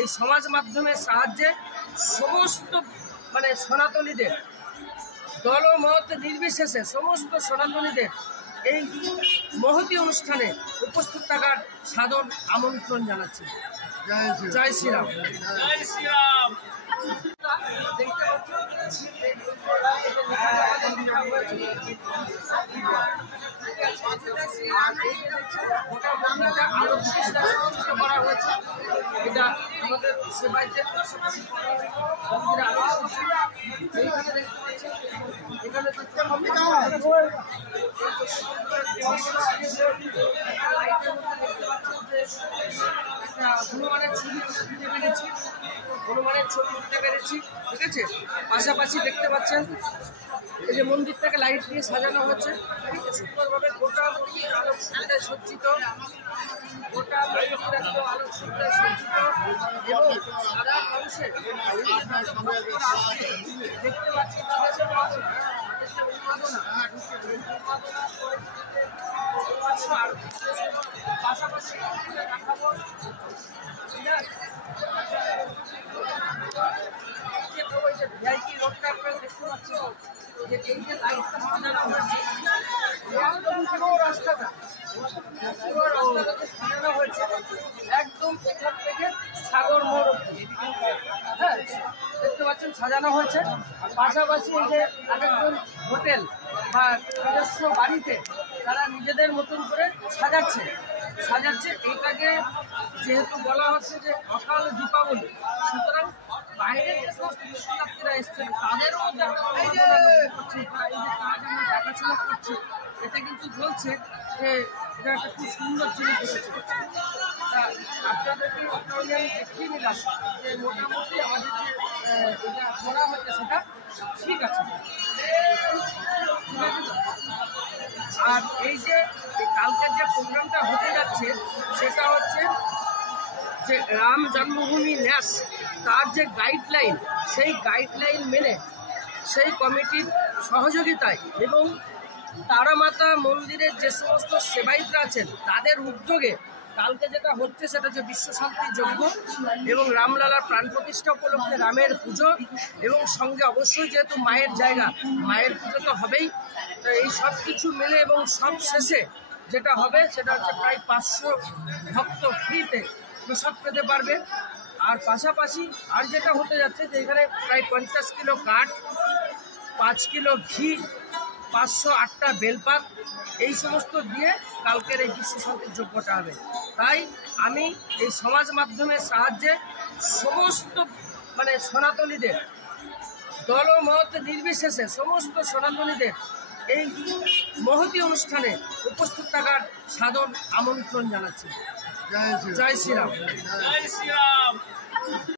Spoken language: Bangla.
এই সমাজ মাধ্যমের সাহায্যে সমস্ত সনাতনীদের দলমত নির্বিশেষে সমস্ত সনাতনীদের এই মহতী অনুষ্ঠানে উপস্থিত থাকার সাদর আমন্ত্রণ জানাচ্ছি। জয় শ্রীরাম। জয় শ্রীরাম। করা হয়েছে এটা আমাদের সেবায় যে এখানে হনুমানের ছবি তুলতে পেরেছি ঠিক আছে। পাশাপাশি দেখতে পাচ্ছেন এই যে মন্দিরটাকে লাইট দিয়ে সাজানো হচ্ছে সুন্দরভাবে, গোটা মন্দির আলোক সজ্জায় সজ্জিত, গোটা মন্দির একদম আলোক সজ্জায় সজ্জিত এবং সারা মানুষের দেখতে পাচ্ছি পাশাপাশি ভিআইপি রোডটা আপনারা দেখতে পাচ্ছেন যে এই যে লাইটটা সাজানো হয়েছে একদম পুরো রাস্তাটা সাজানো হয়েছে একদম এখান থেকে সাগর মোড় অবধি, হ্যাঁ দেখতে পাচ্ছেন সাজানো হয়েছে। পাশাপাশি এই যে আরেকজন হোটেল বা নিজস্ব বাড়িতে তারা নিজেদের মতন করে সাজাচ্ছে। এইটাকে যেহেতু বলা হচ্ছে যে অকাল দীপাবলি, সুতরাং বাইরের যে সমস্ত দর্শনার্থীরা এসছেন তাদেরও দেখাশোনা করছে, এটা কিন্তু বলছে যে এটা একটা খুব সুন্দর জিনিস হয়েছে। আপনাদেরকে আমি দেখিয়ে নিলাম যে মোটামুটি আমাদের যে এটা করা হচ্ছে সেটা ঠিক আছে। আর এই যে কালকের যে প্রোগ্রামটা হতে যাচ্ছে সেটা হচ্ছে যে রাম জন্মভূমি ন্যাস তার যে গাইডলাইন, সেই গাইডলাইন মেনে সেই কমিটির সহযোগিতায় এবং তারামাতা মন্দিরের যে সমস্ত সেবায়িতরা আছেন তাদের উদ্যোগে কালকে যেটা হচ্ছে সেটা হচ্ছে বিশ্ব শান্তি যজ্ঞ এবং রামলালার প্রাণ প্রতিষ্ঠা উপলক্ষে রামের পুজো এবং সঙ্গে অবশ্যই যেহেতু মায়ের জায়গা, মায়ের পুজো তো হবেই। তো এই সব কিছু মিলে এবং সব শেষে যেটা হবে সেটা হচ্ছে প্রায় 500 ভক্ত ফ্রিতে প্রসাদ পেতে পারবে। আর পাশাপাশি আর যেটা হতে যাচ্ছে যে এখানে প্রায় 50 কিলো কাঠ, 5 কিলো ঘি, 508টা বেলপাত এই সমস্ত দিয়ে কালকের এই বিশ্ব শান্তির যজ্ঞটা হবে। তাই আমি এই সমাজ মাধ্যমের সাহায্যে সমস্ত সনাতনীদের দলমত নির্বিশেষে সমস্ত সনাতনীদের এই মহতী অনুষ্ঠানে উপস্থিত থাকার সাদর আমন্ত্রণ জানাচ্ছি। জয় শ্রীরাম। জয় শ্রীরাম।